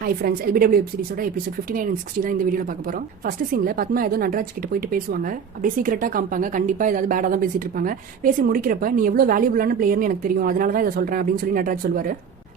High friends, LBW web சீரிஸோட episode 59 and 60 தான் இந்த வீடியோவில் பார்க்க போகிறோம். ஃபர்ஸ்ட் சீனில் பத்மா ஏதோ நட்ராஜ் கிட்ட போயிட்டு பேசுவாங்க. அப்படியே சீக்கிரட்டாக காமிப்பாங்க. கண்டிப்பாக ஏதாவது பேடாக தான் பேசிட்டு இருப்பாங்க. பேசி முடிக்கிறப்ப நீ எவ்வளோ வேல்யூபிளான பிளேயர்னு எனக்கு தெரியும், அதனால தான் இதை சொல்கிறேன் அப்படின்னு சொல்லி நட்ராஜ் சொல்வார்.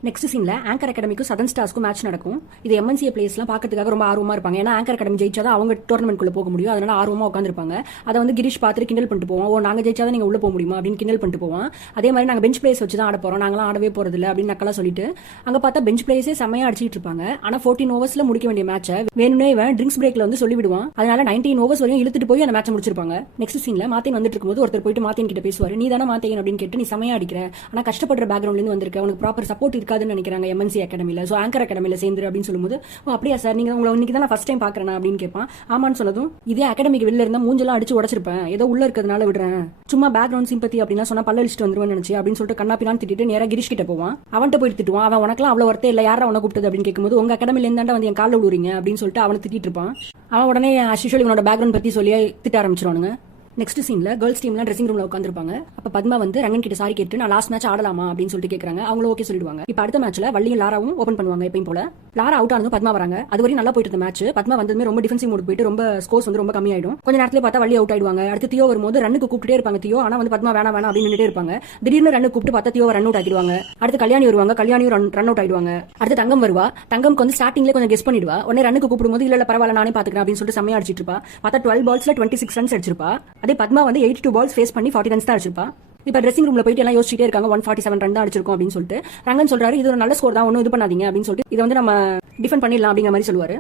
நெக்ஸ்ட் சீன்ல ஆங்கர் அகாடமிக்கும் சதன் ஸ்டார்ஸ்க்கும் மேட்ச் நடக்கும். இது MNCA பிளேயர்ஸ்லாம் பார்க்கறதுக்காக ரொம்ப ஆர்வமா இருப்பாங்க. ஏன்னா ஆங்கர் அகாடமி ஜெயிச்சாதான் அவங்க டோர்னமெண்ட்குள்ள போக முடியும். அதனால ஆர்வமா உட்காந்துருப்பாங்க. அதை வந்து கிரீஷ் பார்த்துட்டு கிண்டல் பண்ணிட்டு போவோம். ஓ, நாங்க ஜெயிச்சாதான் நீங்க உள்ள போக முடியுமா அப்படின்னு கிண்டல் பண்ணிட்டு போவோம். அதே மாதிரி நாங்க பெஞ்ச் பிளேயர்ஸ் வச்சு தான் ஆட போறோம், நாங்களாம் ஆடவே போறது இல்லை அப்படின்னு நக்கலா சொல்லிட்டு அங்க பார்த்தா பெஞ்ச் பிளேயர்ஸே செமையா அடிச்சிட்டு இருப்பாங்க. ஆனா 14 ஓவர்ஸ்ல முடிக்க வேண்டிய மேட்சை வேணும்னே இவன் ட்ரிங்க்ஸ் பிரேக்ல வந்து சொல்லி விடுவான். அதனால 19 ஓவர்ஸ் வரையும் இழுத்துட்டு போய் அந்த மேட்ச் முடிச்சிருப்பாங்க. நெக்ஸ்ட் சீன்ல மாத்தேன் வந்துட்டு இருக்கும்போது ஒருத்தர் போயிட்டு மாத்தேன் கிட்ட பேசுவாரு. நீ தானே மாத்தேன் அப்படின்னு கேட்டு, நீ செமையா அடிக்கிற, ஆனா கஷ்டப்படுற பேக்ரவுண்ட்ல இருந்து வந்திருக்க, உனக்கு ப்ராப்பர் சப்போர்ட் இருக்காதுன்னு நினைக்கிறாங்க MNCA அகாடமில. சோ ஆங்கர் அகாடமில சேர்ந்து அப்படின்னு சொல்லும்போது, அப்படியா சார், நீங்க உங்களை இன்னைக்கு தான் ஃபர்ஸ்ட் டைம் பாக்குறேன் அப்படின்னு கேட்பான். ஆமான்னு சொன்னதும், இதே அகாடமிக்கு வெளில இருந்தா மூஞ்செல்லாம் அடிச்சு உடச்சிருப்பேன், ஏதோ உள்ள இருக்கிறதுனால விடுறேன், சும்மா பேக்ரவுண்ட் சிம்பத்தி அப்படின்னா சொன்னா பல்ல அடிச்சுட்டு வந்துருவேன் நினைச்சு அப்படின்னு சொல்லிட்டு கண்ணாப்பினான்னு திட்டிட்டு நேரா கிரீஷ் கிட்ட போவான். அவன்கிட்ட போயிட்டு திட்டுவான். அவன் உனக்குலாம் அவ்வளவு ஒருத்தே இல்ல, யாரா உனக்கு கூப்பிட்டது அப்படின்னு கேட்கும்போது, உங்க அகாடமில இருந்தாண்டா வந்து என் காலில் விடுறீங்க அப்படின்னு சொல்லிட்டு அவனை திட்டிட்டு இருப்பான். அவன் உடனே அஷிஷுவல் இவனோட பேக்ரவுண்ட் பத்தி சொல்லி திட்ட ஆரம்பிச்சிருவானுங்க. நெக்ஸ்ட் சீன்ல கேர்ள்ஸ் டீம்லாம் ட்ரெஸ்ஸிங் ரூம்ல உட்காந்துருப்பாங்க. அப்ப பத்மா வந்து ரங்கன் கிட்ட சாரி கேட்டு, நான் லாஸ்ட் மேட்ச் ஆடலாமா அப்படின்னு சொல்லிட்டு கேட்கறாங்க. அவங்களும் ஓகே சொல்லிடுவாங்க. இப்ப அடுத்த மேட்ச்ல வள்ளியும் லாராவும் ஓபன் பண்ணுவாங்க. எப்பயும் போல லாரா அவுட் ஆனதும் பத்மா வராங்க. அது வரையும் நல்லா போயிட்டு இருந்த மேட்ச். பத்மா வந்ததுமே ரொம்ப டிஃபென்சிவ் மோட் போயிட்டு ரொம்ப ஸ்கோர்ஸ் வந்து ரொம்ப கம்மியாயிடும். கொஞ்ச நேரத்துல பார்த்தா வள்ளி அவுட் ஆயிடுவாங்க. அடுத்து தியோ வரும்போது ரன்னுக்கு கூப்பிட்டே இருப்பாங்க தியோ, ஆனா வந்து பத்மா வேணா அப்படின்னு நின்னுட்டே இருப்பாங்க. திடீர்னு ரன்னு கூப்பிட்டு பார்த்தா தியோ ரன் அவுட் ஆகிடுவாங்க. அடுத்து கல்யாணி வருவாங்க, கல்யாணியும் ரன் அவுட் ஆயிடுவாங்க. அடுத்து தங்கம் வருவா, தங்கம்க்கு வந்து ஸ்டார்டிங்ல கொஞ்சம் கெஸ் பண்ணிடுவா. உடனே ரன்னுக்கு கூப்பிடும்போது இல்ல பரவாயில்ல நானே பாத்துக்கிறேன் அப்படின்னு சொல்லிட்டு செம்மையா அடிச்சிட்டு இருப்பா. பார்த்தா 12 பால்ஸ்ல 26 ரன்ஸ் அடிச்சிருப்பா. அதே பத்மா வந்து 82 பால்ஸ் ஃபேஸ் பண்ணி 40 ரன்ஸ் தான் அடிச்சிருப்பா. இப்ப ட்ரெஸ்ஸிங் ரூம்ல போயிட்டு எல்லாம் யோசிச்சுட்டே இருக்காங்க. 147 ரன் தான் அடிச்சிருக்கோம் அப்படின்னு சொல்லிட்டு ரங்கன் சொல்றாரு, இது ஒரு நல்ல ஸ்கோர் தான், ஒன்னும் இது பண்ணாதீங்க அப்படின்னு சொல்லிட்டு இதை வந்து நம்ம டிஃபெண்ட் பண்ணிடலாம் அப்படிங்கிற மாதிரி சொல்லுவாரு.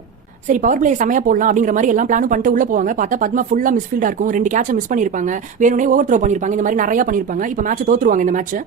சரி, பவர் பிளே செமையா போடலாம் அப்படிங்கிற மாதிரி எல்லாம் பிளானும் பண்ணிட்டு உள்ள போவாங்க. பார்த்தா பத்மா ஃபுல்லா மிஸ்ஃபீல்டா இருக்கும். 2 கேட்சை மிஸ் பண்ணிருப்பாங்க, வேணும்னே ஓவர் த்ரோ பண்ணிருப்பாங்க, இந்த மாதிரி நிறைய பண்ணிருப்பாங்க. இப்ப மேட்ச் தோத்துருவாங்க. இந்த மேட்ச்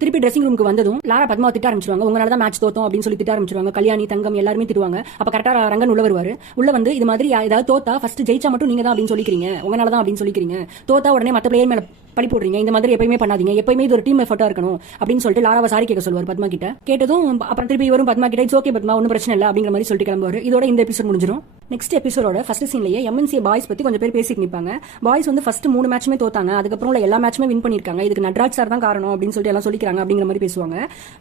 திருப்பி ட்ரெஸ்ஸிங் ரூமுக்கு வந்ததும் லாரா பத்மா திட்ட ஆரம்பிச்சிருவாங்க. உங்களால தான் மேட்ச் தோத்தோம் அப்படின்னு சொல்லி திட்ட ஆரம்பிச்சிருவாங்க. கல்யாணி தங்கம் எல்லாருமே திட்டுவாங்க. அப்ப கரெக்டா ரங்கன் உள்ள வருவாரு. உள்ள வந்து இது மாதிரி ஏதாவது தோத்தா ஃபர்ஸ்ட் ஜெயிச்சா மட்டும் நீங்க தான் அப்படின்னு சொல்லிக்கிறீங்க, உங்களால தான் அப்படின்னு சொல்லிக்கிறீங்க, தோத்தா உடனே மத்த பிளேயர் மேல பழி போடுறீங்க, இந்த மாதிரி எப்பயுமே பண்ணாதீங்க, எப்பயுமே இது ஒரு டீம் எஃபர்ட்டா இருக்கணும் அப்படின்னு சொல்லிட்டு லாராவை சாரி கேட்க சொல்லுவார் பத்மா கிட்ட. கேட்டதும் அப்புறம் திருப்பி வரும் பத்மா கிட்ட, இட்ஸ் ஓகே பத்மா, ஒன்னும் பிரச்சனை இல்லை அப்படிங்கிற மாதிரி சொல்லிட்டு கிளம்புவாரு. இதோட இந்த எபிசோட் முடிஞ்சிடும். நெக்ஸ்ட் எபிசோட ஃபர்ஸ்ட் சீன்லயே MNCA பாய்ஸ் பத்தி கொஞ்சம் பேர் பேசிட்டு நிப்பாங்க. பாய்ஸ் வந்து ஃபர்ஸ்ட் 3 மேட்சுமே தோத்தாங்க, அதுக்கப்புறம் எல்லா மேட்சுமே வின் பண்ணிருக்காங்க, இதுக்கு நட்ராஜ் சார் தான் காரணம் அப்படின்னு சொல்லிட்டு எல்லாம் சொல்லிக்கிறாங்க அப்படிங்கிற மாதிரி பேசுவாங்க.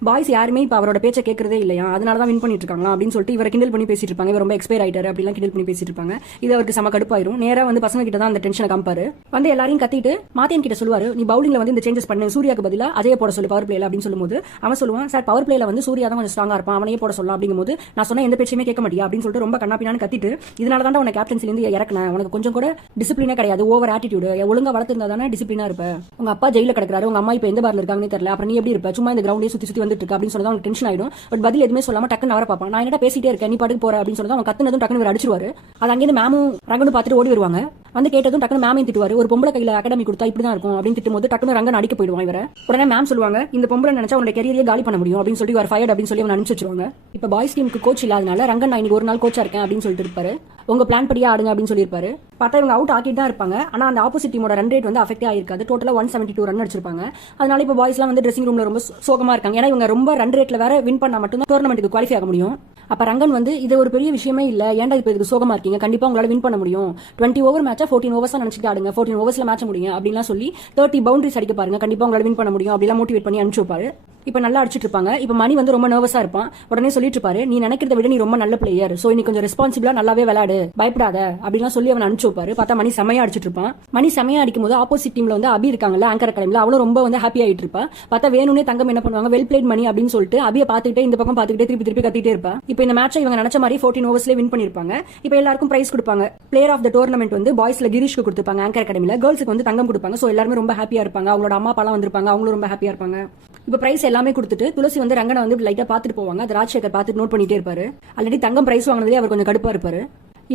பாய்ஸ் யாருமே இப்ப அவரோட பேச்சை கேட்கறதே இல்லையா, அதனால தான் வின் பண்ணிட்டு இருக்காங்க அப்படின்னு சொல்லிட்டு இவரை கிண்டல் பண்ணி பேசிட்டு இருப்பாங்க. இவர் ரொம்ப எக்ஸ்பயர் ஆயிட்டாரு அப்படிலாம் கிண்டல் பண்ணி பேசிட்டு இருப்பாங்க. இது அவருக்கு சம கடுப்பாயிரும். நேரா வந்து பசங்க கிட்ட தான் அந்த டென்ஷனை காம்பாரு. வந்து எல்லாரையும் கத்திட்டு மாத்தியன் கிட்ட சொல்லுவாரு, நீ பவுலிங்ல வந்து இந்த சேஞ்சஸ் பண்ணு, சூர்யாக்கு பதிலா அஜய போட சொல்லு பவர் பிளேல அப்படின்னு சொல்லும்போது அவன் சொல்லுவான், சார் பவர் பிளேல வந்து சூர்யா தான் கொஞ்சம் ஸ்ட்ராங்கா இருப்பான், அவனையே போட சொல்லலாம் அப்படிங்கும்போது நான் சொன்ன எந்த பேச்சுமே கேட்க மாட்டியா அப்படின்னு சொல்லிட்டு ரொம்ப கண்ணாப்பினான்னு கத்திட்டு, இதனால தான் உனக்கு கேப்டன்சில இருந்து இறக்குனேன், உனக்கு கொஞ்சம் கூட டிசிப்ளினே கிடையாது, ஓவர் ஆட்டிடியூட், ஒழுங்கா வளர்த்திருந்தா தானே டிசிப்ளினா இருப்ப, உங்க அப்பா ஜெயில கிடக்குறாரு, உங்க அம்மா இப்ப எந்த பார்ல இருக்காங்கன்னு தெரியல, அப்புறம் நீ எப்படி இருப்ப, சும்மா இந்த கிரவுண்டே சுத்தி சுத்தி வந்துட்டு இருக்க அப்படின்னு சொன்னா அவனுக்கு டென்ஷன் ஆயிடும். பட் பதில் எதுவுமே சொல்லாம டக்குன்னு அவரை பார்ப்பான். நான் என்ன பேசிட்டே இருக்கேன், நீ பாட்டுக்கு போற அப்படின்னு சொன்னா அவன் கத்துனதும் டக்குன்னு அடிச்சிருவாரு. அது அங்கேருந்து மேமும் ரங்கனும் பார்த்துட்டு ஓடி வருவாங்க. வந்து கேட்டதும் டக்குனு மேமையும் திட்டுவாரு. ஒரு பொம்பளை கையில அகாடமி கொடுத்தா இப்படிதான் இருக்கும் அப்படின்னு திட்டும்போது டக்குனு ரங்கன் அடிக்க போயிடுவான் இவரை. உடனே மேம் சொல்லுவாங்க, இந்த பொம்பளை நினைச்சா உன்னோட கெரியரே காலி பண்ண முடியும் அப்படின்னு சொல்லி ஃபயர்ட் அப்படின்னு சொல்லி அவன் அனுப்பிச்சு வச்சிருவாங்க. இப்ப பாய்ஸ் டீமுக்கு கோச் இல்லாதனால ரங்கன் நான் இன்னைக்கு ஒரு நாள் கோச்சா இருக்கேன் அப்படின்னு சொல்லிட்டு இருப்பாரு. உங்க பிளான் படியா ஆடுங்க அப்படின்னு சொல்லியிருப்பாரு. பார்த்தா இவங்க அவுட் ஆக்கிட்டு தான் இருப்பாங்க. ஆனா அந்த ஆப்போசிட் டீமோட ரன் ரேட் வந்து அஃபெக்ட் ஆயிருக்காது. டோட்டலா 172 ரன் அடிச்சிருப்பாங்க. அதனால இப்ப பாய்ஸ்லாம் வந்து ட்ரெஸ்ஸிங் ரூம்ல ரொம்ப சோகமா இருக்காங்க. ஏன்னா இவங்க ரொம்ப ரன் ரேட்ல வேற வின் பண்ணா மட்டும் தான் டோர்னமெண்ட்டுக்கு குவாலிஃபை ஆக முடியும். அப்ப ரங்கன் வந்து இது ஒரு பெரிய விஷயமே இல்ல, ஏன்டா இப்ப இதுக்கு சோகமா இருக்கீங்க, கண்டிப்பா உங்களால வின் பண்ண முடியும், 20 ஓவர் மேட்சா 14 ஓவர்ஸ் நினைச்சிட்டு ஆடுங்க, 14 ஓவர்ஸ்ல மேட்ச் முடியும் அப்படின்லாம் சொல்லி 30 பவுண்டரிஸ் அடிக்க பாருங்க, கண்டிப்பா உங்களால வின் பண்ண முடியும் அப்படிலாம் மோட்டிவேட் பண்ணி அனுப்பிச்சு வைப்பாரு. இப்ப நல்லா அடிச்சிட்டு இருப்பாங்க. இப்ப மணி வந்து ரொம்ப நர்வஸா இருப்பான். உடனே சொல்லிட்டு இருப்பாரு, நீ நினைக்கிறத விட நீ ரொம்ப நல்ல பிளேயர், சோ இன்னைக்கு கொஞ்சம் ரெஸ்பான்சிபிளா நல்லாவே விளையாடு, பயப்படாத அப்படிலாம் சொல்லி அவன் அனுப்பிச்சு வைப்பாரு. பார்த்தா மணி செமையா அடிச்சிட்டு இருப்பான். மணி செமையா அடிக்கும் போது ஆப்போசிட் டீம்ல வந்து அபி இருக்காங்கல்ல ஆங்கர் அகாடமில, அவளும் ரொம்ப வந்து ஹாப்பி ஆயிட்டு இருப்பா. பார்த்தா வேணும்னே தங்கம் என்ன பண்ணுவாங்க, வெல் பிளேட் மணி அப்படின்னு சொல்லிட்டு அபியை பார்த்துக்கிட்டே இந்த பக்கம் பார்த்துக்கிட்டே திருப்பி திருப்பி கத்திட்டே இருப்பா. இப்ப இந்த மேட்சை இவங்க நினைச்ச மாதிரி 14 ஓவர்ஸ்ல வின் பண்ணிருப்பாங்க. இப்ப எல்லாருக்கும் பிரைஸ் கொடுப்பாங்க. பிளேயர் ஆஃப் த டோர்னமெண்ட் வந்து பாய்ஸ்ல கிரீஷ்க்கு கொடுத்துப்பாங்க ஆங்கர் அகாடமில, கேர்ள்ஸ்க்கு வந்து தங்கம் கொடுப்பாங்க. சோ எல்லாருமே ரொம்ப ஹாப்பியா இருப்பாங்க. அவங்களோட அம்மா அப்பாலாம் வந்திருப்பாங்க, அவங்களும் ரொம்ப ஹாப்பியா இருப்பாங்க. இப்ப பிரைஸ் எல்லாமே கொடுத்துட்டு துளசி வந்து ரங்கனை வந்து லைட்டா பாத்துட்டு போவாங்க. அது ராஜசேகர் பார்த்துட்டு நோட் பண்ணிட்டே இருப்பாரு. ஆல்ரெடி தங்கம் பிரைஸ் வாங்கினதுலேயே அவர் கொஞ்சம் கடுப்பா இருப்பாரு.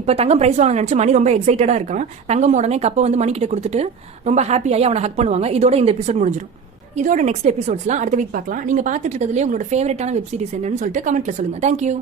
இப்ப தங்கம் பிரைஸ் வாங்க நினைச்சு மணி ரொம்ப எக்ஸைட்டடா இருக்கான். தங்கம் உடனே கப்பை வந்து மணி கிட்ட கொடுத்துட்டு ரொம்ப ஹாப்பியாகி அவனை ஹக் பண்ணுவாங்க. இதோட இந்த எபிசோட் முடிஞ்சிடும். இதோட நெக்ஸ்ட் எபிசோட்ஸ்லாம் அடுத்த வீக் பார்க்கலாம். நீங்க பார்த்துட்டு இருக்கிறதுலே உங்களோட ஃபேவரட்டான வெப் சீரிஸ் என்னன்னு சொல்லிட்டு கமெண்ட்ல சொல்லுங்க. தேங்க்யூ.